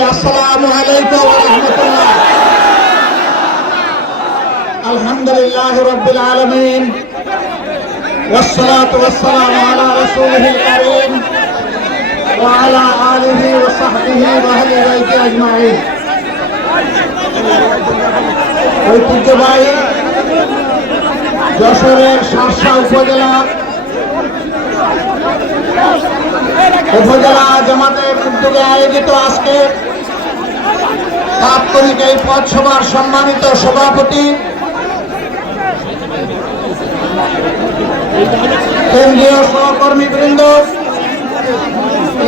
আসসালামু আলাইকুম ওয়া রাহমাতুল্লাহ। আলহামদুলিল্লাহি রাব্বিল আলামিন ওয়াসসালাতু ওয়াসসালামু আলা রাসূলিল কারীম ওয়া আলা আলিহি ওয়া সাহবিহি ওয়া আহলি বাইতি আজমাইন। ঐতিহ্যবাহী যশোরের শার্শা উপজেলা জামাতের উদ্যোগে আয়োজিত আজকে তাৎক্ষণিক এই পথসভার সম্মানিত সভাপতি, কেন্দ্রীয় সহকর্মীবৃন্দ,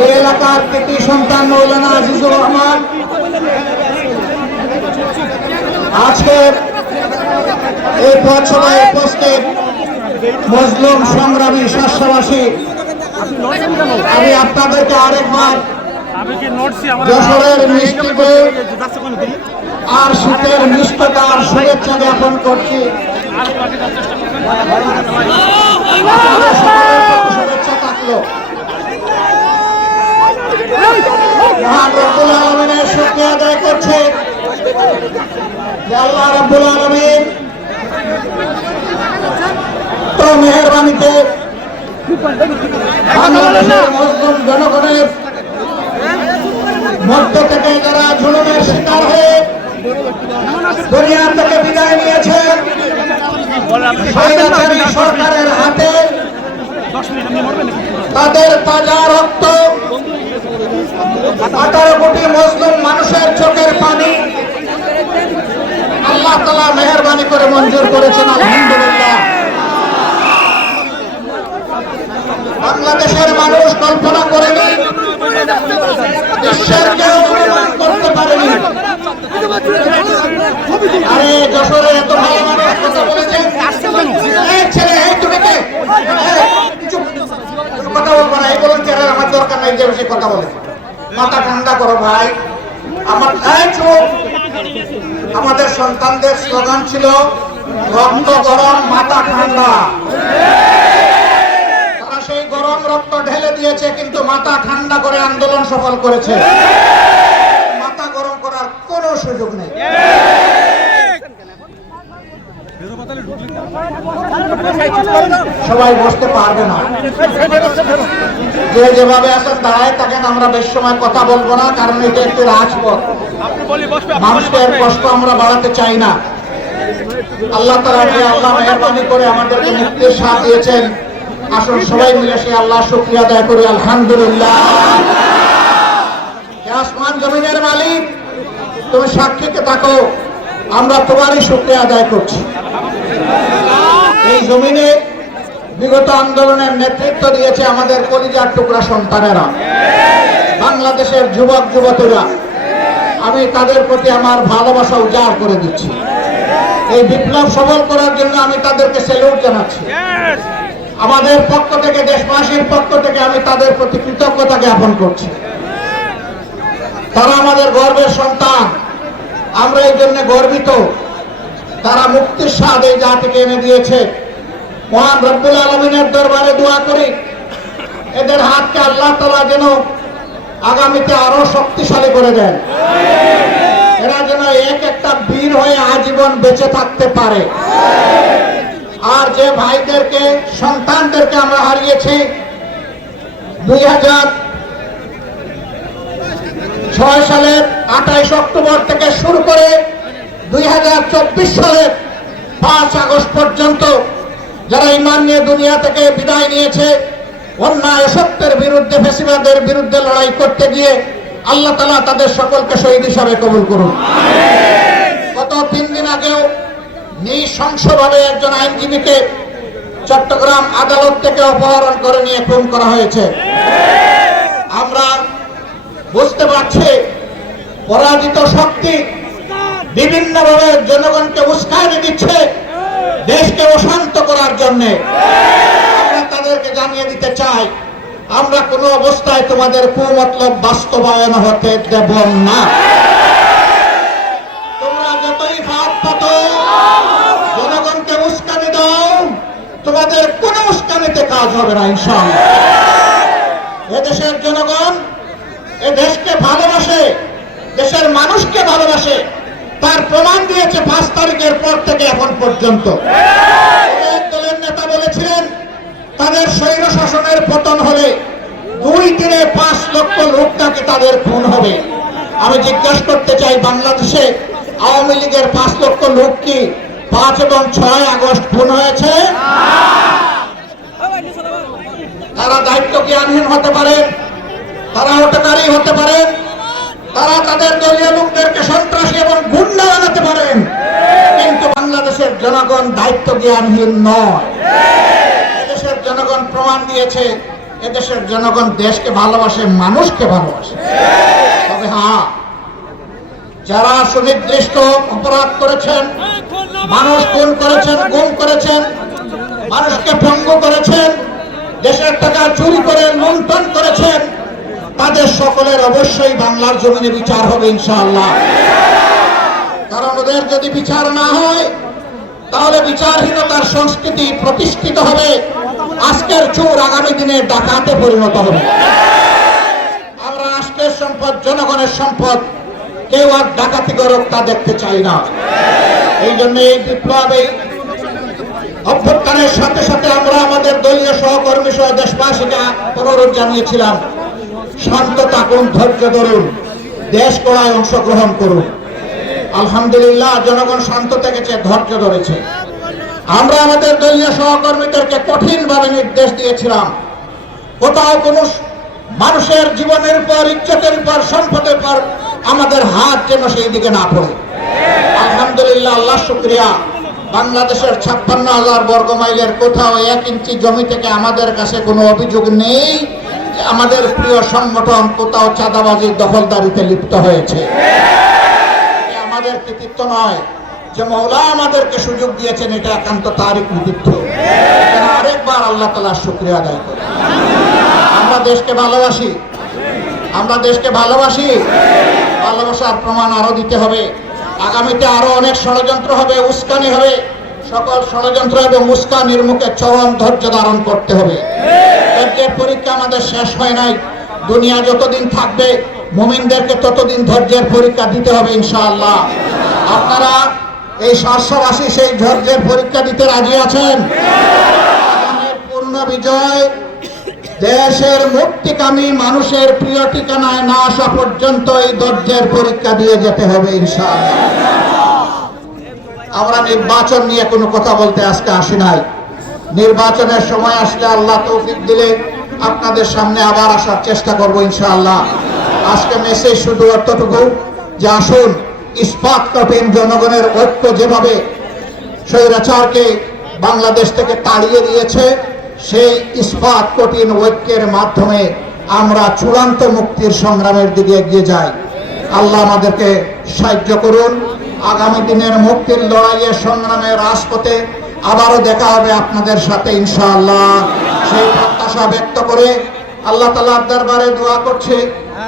এই এলাকার কৃতি সন্তান মৌলানা আজিজুর রহমান, আজকে এই পথসভায় উপস্থিত মজলুম সংগ্রামী শার্শাবাসী, আমি আপনাদেরকে আরেকবার যশোরের মিষ্টি আর শীতের মিষ্টতার শুভেচ্ছা জ্ঞাপন করছি। শুভেচ্ছা থাকলো। মহান রব্বুল আলামিনের শুকরিয়া আদায় করছে যে আল্লাহ রব্বুল আলামিন তো মেহেরবানিতে বাংলাদেশের মুসলিম জনগণের মধ্য থেকে যারা জুলুমের শিকার হয়ে দুনিয়া থেকে বিদায় নিয়েছেন, স্বৈরাচারী সরকারের হাতে তাদের তাজা রক্ত 18 কোটি মুসলিম মানুষের চোখের পানি আল্লাহ তাআলা মেহেরবানি করে মঞ্জুর করেছেন। আলহামদুলিল্লাহ। বাংলাদেশের মানুষ কল্পনা করেনি, বিশ্বের কেউ অনুমান করতে পারেনি। আরে যশোরে এত ভালো মানুষ কথা বলেছেন, ছেলে তুমি কে কথা বলবো না, এই বলুন চেহারা আমার দরকার নাই, যে বেশি কথা বলে। মাথা ঠান্ডা করো ভাই। আমার আমাদের সন্তানদের স্লোগান ছিল রক্ত গরম মাথা ঠান্ডা। সেই গরম রক্ত ঢেলে দিয়েছে, কিন্তু মাথা ঠান্ডা করে আন্দোলন সফল করেছে। মাথা গরম করার কোনো সুযোগ নেই। সবাই বসতে পারবে না, যে যেভাবে আছেন দাঁড়ায় থাকেন। আমরা বেশ সময় কথা বলবো না, কারণ এটা একটি রাজপথ। মানুষের কষ্ট আমরা বাড়াতে চাই না। আল্লাহ তাআলা আল্লাহ মেহেরবানি করে আমাদেরকে মুক্তির সাথ দিয়েছেন। আসুন সবাই মিলে সে আল্লাহ শুকরিয়া আদায় করি। আলহামদুলিল্লাহ। আসমান জমিনের মালিক, তুমি সাক্ষীতে থাকো, আমরা তোমারই শুকরিয়া আদায় করছি। এই জমিনে বিগত আন্দোলনের নেতৃত্ব দিয়েছে আমাদের কলিজার টুকরা সন্তানেরা, বাংলাদেশের যুবক যুবতীরা। আমি তাদের প্রতি আমার ভালোবাসা উজাড় করে দিচ্ছি। এই বিপ্লব সফল করার জন্য আমি তাদেরকে স্যালুট জানাচ্ছি। আমাদের পক্ষ থেকে, দেশবাসীর পক্ষ থেকে আমি তাদের প্রতি কৃতজ্ঞতা জ্ঞাপন করছি। তারা আমাদের গর্বের সন্তান, আমরা এই জন্য গর্বিত। তারা মুক্তির স্বাদ এই জাতিকে এনে দিয়েছে। মহান রব্বুল আলামিনের দরবারে দোয়া করি, এদের হাতকে আল্লাহ তাআলা যেন আগামীতে আরো শক্তিশালী করে দেন। এরা যেন এক একটা বীর হয়ে আজীবন বেঁচে থাকতে পারে। আর যে ভাইদেরকে, সন্তানদেরকে আমরা হারিয়েছি 2006 সালের 28 অক্টোবর থেকে শুরু করে 2024 সালের 5 আগস্ট পর্যন্ত যারা ঈমান নিয়ে দুনিয়া থেকে বিদায় নিয়েছে, অন্যায় সত্যের বিরুদ্ধে, ফ্যাসিবাদের বিরুদ্ধে লড়াই করতে গিয়ে আল্লাহ তাআলা তাদের সকলকে শহীদ হিসাবে কবুল করুন। গত 3 দিন আগেও নৃশংসভাবে একজন আইনজীবীকে চট্টগ্রাম আদালত থেকে অপহরণ করে নিয়ে খুন করা হয়েছে। আমরা বুঝতে পারছি পরাজিত শক্তি বিভিন্নভাবে জনগণকে উস্কানি দিচ্ছে দেশকে অশান্ত করার জন্য। আমরা তাদেরকে জানিয়ে দিতে চাই, আমরা কোনো অবস্থায় তোমাদের কুমতলব বাস্তবায়ন হতে দেব না। তোমরা যতই ফাঁদ পাতো, জনগণকে উস্কানি দাও, তোমাদের কোনো উস্কানিতে কাজ হবে না ইনশাআল্লাহ। এদেশের জনগণ এ দেশকে ভালোবাসে, ভালোবাসে তার প্রমাণ দিয়েছে 5 তারিখের পর থেকে এখন পর্যন্ত। এক দলের নেতা বলেছিলেন তাদের স্বৈর শাসনের পতন হলে 2 দিনে 5 লক্ষ লোক নাকি তাদের খুন হবে। আমি জিজ্ঞাসা করতে চাই, বাংলাদেশে আওয়ামী লীগের 5 লক্ষ লোক কি 5 এবং 6 আগস্ট খুন হয়েছে? তারা দায়িত্ব জ্ঞানহীন হতে পারে, তারা হটকারী হতে পারেন, তারা তাদের দলীয় লোকদেরকে সন্ত্রাসী এবং গুন্ডা বানাতে পারেন, কিন্তু বাংলাদেশের জনগণ দায়িত্ব জ্ঞানহীন নয়। এদেশের জনগণ প্রমাণ দিয়েছে এদেশের জনগণ দেশকে ভালোবাসে, মানুষকে ভালোবাসে। তবে হ্যাঁ, যারা সুনির্দিষ্ট অপরাধ করেছেন, মানুষ খুন করেছেন, গুম করেছেন, মানুষকে পঙ্গু করেছেন, দেশের টাকা চুরি করে লুণ্ঠন করেছেন, তাদের সকলের অবশ্যই বাংলার জমিনে বিচার হবে ইনশাআল্লাহ। কারণ ওদের যদি বিচার না হয় তাহলে বিচারহীনতার সংস্কৃতি প্রতিষ্ঠিত হবে, আজকের চোর আগামী দিনে ডাকাতে পরিণত হবে। আমরা রাষ্ট্রের সম্পদ, জনগণের সম্পদ কেউ আর ডাকাতি করুক তা দেখতে চাই না। এই জন্য এই বিপ্লব, এই অভ্যুত্থানের সাথে সাথে আমরা আমাদের দলীয় সহকর্মী সহ দেশবাসীকে অনুরোধ জানিয়েছিলাম, শান্ত থাকুন, ধৈর্য ধরুন, দেশ গড়ায় অংশগ্রহণ করুন। আলহামদুলিল্লাহ, জনগণ শান্ত থেকেছে, ধৈর্য ধরেছে। আমরা আমাদের দলীয় সহকর্মীদেরকে কঠিনভাবে নির্দেশ দিয়েছিলাম, কোথাও কোনো মানুষের জীবনের উপর, ইজ্জতের উপর, সম্পদের উপর আমাদের হাত যেন সেই দিকে না পড়ে। আলহামদুলিল্লাহ, আল্লাহ শুকরিয়া, বাংলাদেশের 56,000 বর্গ মাইলের কোথাও 1 ইঞ্চি জমি থেকে আমাদের কাছে কোনো অভিযোগ নেই আমাদের প্রিয় সংগঠন কোথাও চাঁদাবাজি, দখলদারিতে লিপ্ত হয়েছে। আমাদের কৃতিত্ব নয়, যে মওলা আমাদেরকে সুযোগ দিয়েছেন এটা একান্ত তারই কৃতিত্ব। আরেকবার আল্লাহ তাআলার শুকরিয়া আদায় করি। আমরা দেশকে ভালোবাসি, আমরা দেশকে ভালোবাসি, ভালোবাসার প্রমাণ আরো দিতে হবে। আগামীতে আরো অনেক ষড়যন্ত্র হবে, উস্কানি হবে, সকল ষড়যন্ত্র এবং উস্কানির মুখে চরম ধৈর্য ধারণ করতে হবে। ধৈর্যের পরীক্ষা আমাদের শেষ হয় নাই, দুনিয়া যতদিন থাকবে মুমিনদেরকে ততদিন ধৈর্যের পরীক্ষা দিতে হবে ইনশাআল্লাহ। আপনারা এই 700 সেই ধৈর্যের পরীক্ষা দিতে রাজি আছেন? আগামীর পূর্ণ বিজয় দেশের মুক্তিকামী মানুষের প্রিয় ঠিকানায় না আসা পর্যন্ত এই ধৈর্যের পরীক্ষা দিয়ে যেতে হবে ইনশাআল্লাহ। আমরা নির্বাচন নিয়ে কোনো কথা বলতে আজকে আসি নাই। নির্বাচনের সময় আসলে আল্লাহ তৌফিক দিলে আপনাদের সামনে আবার আসার চেষ্টা করব ইনশাআল্লাহ। আজকে মেসেজ শুধু এতটুকু যে আসুন, ইস্পাত কঠিন জনগণের ঐক্য যেভাবে স্বৈরাচারকে বাংলাদেশ থেকে তাড়িয়ে দিয়েছে, সেই ইস্পাত কঠিন ঐক্যের মাধ্যমে আমরা চূড়ান্ত মুক্তির সংগ্রামের দিকে এগিয়ে যাই। আল্লাহ আমাদেরকে সাহায্য করুন। আগামী দিনের মুক্তির লড়াইয়ে, সংগ্রামে, রাজপথে আবারও দেখা হবে আপনাদের সাথে ইনশাআল্লাহ। সেই প্রত্যাশা ব্যক্ত করে আল্লাহ তাআলার দরবারে দোয়া করছি,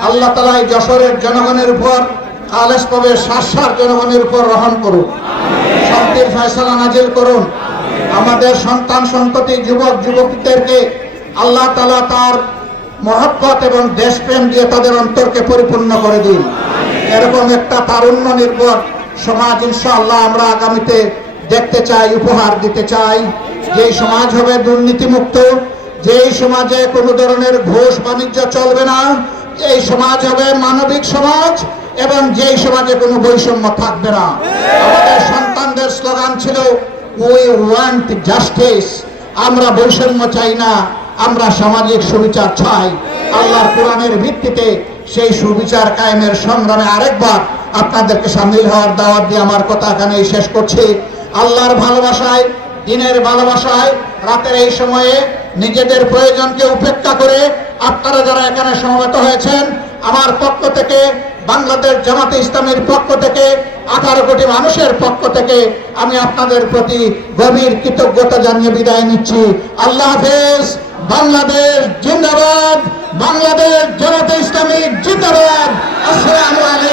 আল্লাহ তাআলা এই যশোরের জনগণের উপর, খালেসপুরের শাসার জনগণের উপর রহম করুন, শান্তির ফয়সালা নাজিল করুন। আমাদের সন্তান সন্ততি, যুবক যুবতীদেরকে আল্লাহ তাআলা তার মহব্বত এবং দেশপ্রেম দিয়ে তাদের অন্তরকে পরিপূর্ণ করে দিন। এরকম একটা তারুণ্য নির্ভর সমাজ ইনশাআল্লাহ আমরা আগামীতে দেখতে চাই, উপহার দিতে চাই। যেই সমাজ হবে দুর্নীতিমুক্ত, যেই সমাজে কোনো ধরনের ঘুষ বাণিজ্য চলবে না, এই সমাজ হবে মানবিক সমাজ, এবং যেই সমাজে কোনো বৈষম্য থাকবে না। আমাদের সন্তানদের স্লোগান ছিল উই ওয়ান্ট জাস্টিস, আমরা বৈষম্য চাই না, আমরা সামাজিক সুবিচার চাই। আল্লাহর কোরআনের ভিত্তিতে সেই সুবিচার কায়েমের সংগ্রামে আরেকবার আপনাদেরকে সামিল হওয়ার দাওয়াত দিয়ে আমার কথা এখানেই শেষ করছি। আল্লাহর ভালোবাসায়, দিনের ভালোবাসায় রাতের এই সময়ে নিজেদের প্রয়োজনকে উপেক্ষা করে আপনারা যারা এখানে সমবেত হয়েছেন, আমার পক্ষ থেকে, বাংলাদেশ জামাতে ইসলামীর পক্ষ থেকে, 18 কোটি মানুষের পক্ষ থেকে আমি আপনাদের প্রতি গভীর কৃতজ্ঞতা জানিয়ে বিদায় নিচ্ছি। আল্লাহ হাফেজ। বাংলাদেশ জিন্দাবাদ, বাংলাদেশ জামাতে ইসলামী জিন্দাবাদ। আসসালামু আলাইকুম।